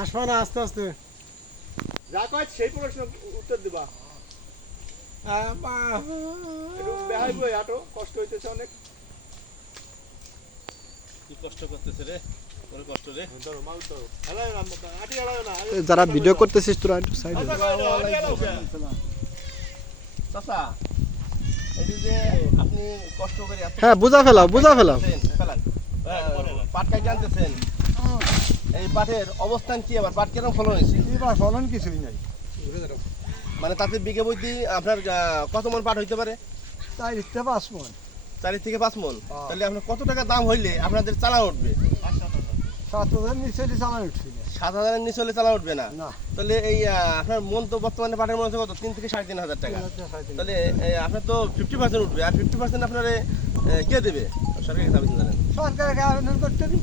আসবা না আস্তে আস্তে যা কয় সেই প্রশ্ন উত্তর দিবা। একটু বেহাই বই হাঁটো, কষ্ট হইতেছে অনেক। কি কষ্ট করতেছে রে, ওরে কষ্ট রে। ধরো মাল ধরো, হেলায় না, আটি হেলায় না। যারা ভিডিও করতেছিস তোরা একটু সাইডে চাচা, এই যে আপনি কষ্ট করে এত হ্যাঁ বুঝা ফেলাও ফেলান, পাট কাই জানতেছেন, এই পাটের অবস্থান কি? আবার পাট কেন ফলন হয়েছে? এবার ফলন কিছুই নাই, মানে তাতে বিঘে প্রতি আপনার কত মন পাট হইতে পারে? 4 থেকে 5 মণ। 4 থেকে 5 মন। তাহলে আপনার কত টাকা দাম হইলে আপনাদের চালান উঠবে? 7,000 নিচে চালান উঠছে না। 7,000 এর নিচে হলে চালান উঠবে না। না। তাহলে এই আপনার মন তো বর্তমানে পাটের মন হচ্ছে কত? 3 থেকে 3,500 টাকা। তাহলে আপনার তো 50% উঠবে, আর 50% আপনার কে দেবে? সরকারের কাছে আবেদন জানেন? সরকারের কাছে আবেদন করতে দিন।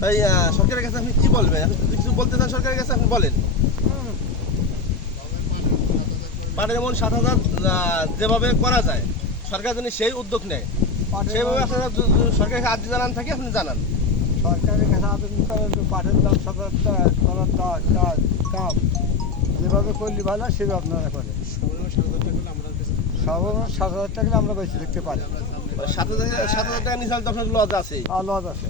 তাই সরকারের কাছে আপনি কি বলবেন? আপনি যদি কিছু বলতে চান সরকারের কাছে আপনি বলেন। পাটের মন 7,000 যেভাবে করা যায়, সরকার যদি সেই উদ্যোগ নেয় সেইভাবে আপনারা সরকারের কাছে আর্জি জানান থাকে আপনি জানান। সরকারের কাছে আবেদন করেন তো পাটের দাম 7,000 টাকা করার কাম যেভাবে করলে ভালো সেভাবে আপনারা করেন। সর্বমোট 7,000 টাকা আমরা বেশি দেখতে পারি। 7,000 টাকা নিচে তো আপনার লজ আছে। আর লস আছে।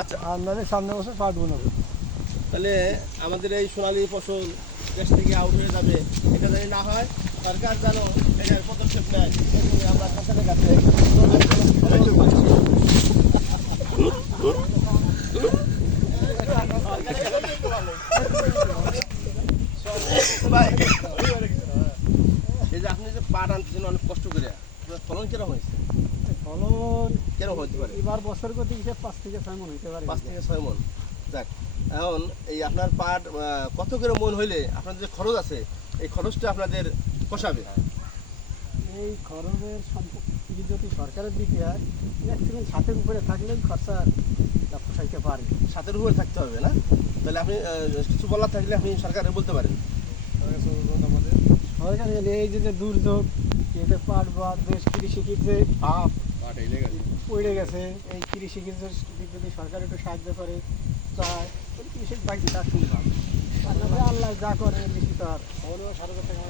আচ্ছা, আর নাহলে সামনে বছর পাট বুনবো। তাহলে আমাদের এই সোনালী ফসল দেশ থেকে আউট হয়ে যাবে, এটা যদি না হয় সরকার যেন এটার পদক্ষেপ নেয়, সেজন্য আমরা সরকারের কাছে এই যে আপনি যে পাট আনতেছেন অনেক কষ্ট করে, ফলন কিরকম হয়েছে? ফলন কিরকম হতে পারে? এবার বছর প্রতি হিসেবে 5 থেকে 6 মণ হইতে পারে। 5 থেকে 6 মন। যাক, এখন এই আপনার পাট কত করে মন হইলে আপনাদের যে খরচ আছে এই খরচটা আপনাদের পোষাবে? এই খরচের সম্পত্তি যদি সরকারের দিকে হয় ম্যাক্সিমাম 7-এর উপরে থাকলে খরচা পোষাইতে পারে। 7-এর উপরে থাকতে হবে না? তাহলে আপনি কিছু বলার থাকলে আপনি সরকারে বলতে পারেন। সরকার এই যে দুর্যোগ, এতে পাট বা দেশ কৃষির যে ভাব পড়ে গেছে, এই কৃষির যদি সরকার একটু সাহায্য করে তাই কৃষির বাইরে তার সুবিধা। আল্লাহ যা করে বেশি তো আর 7,000 টাকা।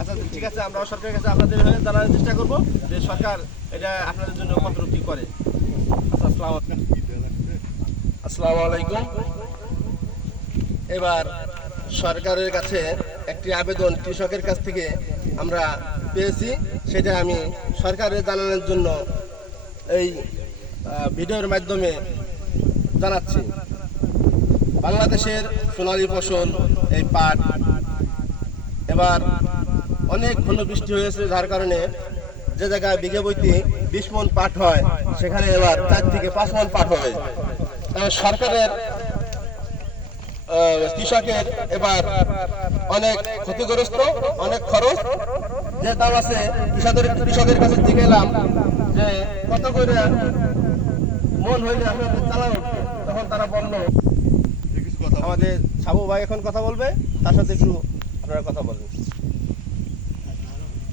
আচ্ছা ঠিক আছে, আমরা সরকারের কাছে আপনাদের হয়ে জানার চেষ্টা করব যে সরকার এটা আপনাদের জন্য কতটুকু কি করে। আচ্ছা, আসসালামু আলাইকুম। এবার সরকারের কাছে একটি আবেদন কৃষকের কাছ থেকে আমরা পেয়েছি, সেটা আমি সরকারের জানানোর জন্য এই ভিডিওর মাধ্যমে জানাচ্ছি। বাংলাদেশের সোনালী ফসল এই পাট এবার অনেক ঘন বৃষ্টি হয়েছে, যার কারণে যে জায়গায় বিঘে প্রতি 20 মণ পাট হয় সেখানে এবার 4 থেকে 5 মণ পাট হবে। সরকারের কৃষকের এবার অনেক ক্ষতিগ্রস্ত, অনেক খরচ। যে দাম আছে কৃষকের কাছে জিজ্ঞেস এলাম যে কত করে মন হইলে আপনাদের চালান উঠবে, তখন তারা বলল, আমাদের সাবু ভাই এখন কথা বলবে, তার সাথে একটু আপনারা কথা বলবেন।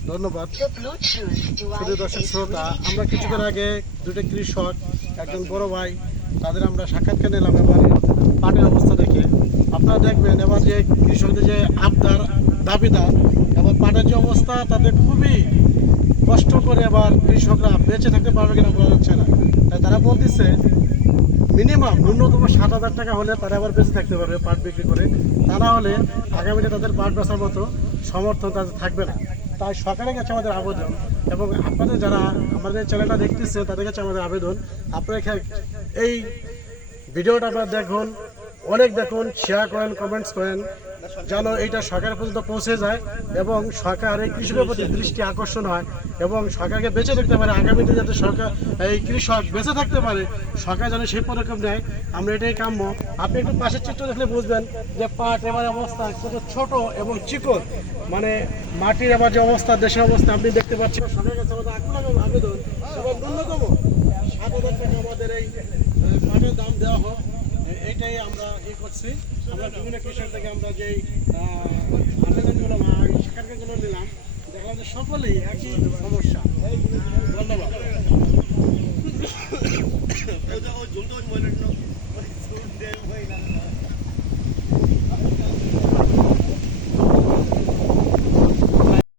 ধন্যবাদ। শুধু দর্শক শ্রোতা, আমরা কিছুক্ষণ আগে দুটো কৃষক, একজন বড় ভাই, তাদের আমরা সাক্ষাৎকার নিলাম এবার পাটের অবস্থা দেখে। আপনারা দেখবেন এবার যে কৃষকদের যে আবদার দাবিদার, এবার পাটের যে অবস্থা তাদের খুবই কষ্ট করে এবার কৃষকরা বেঁচে থাকতে পারবে কিনা বলা যাচ্ছে না। তাই তারা বলতেছে মিনিমাম ন্যূনতম 7,000 টাকা হলে তারা আবার বেঁচে থাকতে পারবে পাট বিক্রি করে, তা না হলে আগামীতে তাদের পাট বেচার মতো সমর্থন তাদের থাকবে না। তাই সরকারের কাছে আমাদের আবেদন, এবং আপনাদের যারা আমাদের চ্যানেলটা দেখতেছে তাদের কাছে আমাদের আবেদন, আপনারা এই ভিডিওটা আপনারা দেখুন, অনেক দেখুন, শেয়ার করেন, কমেন্টস করেন, যেন এইটা সরকার পর্যন্ত পৌঁছে যায় এবং সরকার এই কৃষকের প্রতি দৃষ্টি আকর্ষণ হয় এবং সরকারকে বেঁচে থাকতে পারে। আগামীতে যাতে সরকার এই কৃষক বেঁচে থাকতে পারে, সরকার যেন সেই পদক্ষেপ নেয়, আমরা এটাই কাম্য। আপনি একটু পাশের চিত্র দেখলে বুঝবেন যে পাট এবার অবস্থা কত ছোট এবং চিকন, মানে মাটির এবার যে অবস্থা, দেশের অবস্থা আপনি দেখতে পাচ্ছেন। সরকারের কাছে আমাদের আকুল আবেদন এবং ন্যূনতম 7,000 টাকা আমাদের এই পাটের দাম দেওয়া হোক, এইটাই আমরা করছি। আমরা বিভিন্ন কৃষক থেকে আমরা যেই আবেদনগুলো বা শিক্ষার্থীগুলো নিলাম, দেখলাম যে সকলেই একই সমস্যা। ধন্যবাদ।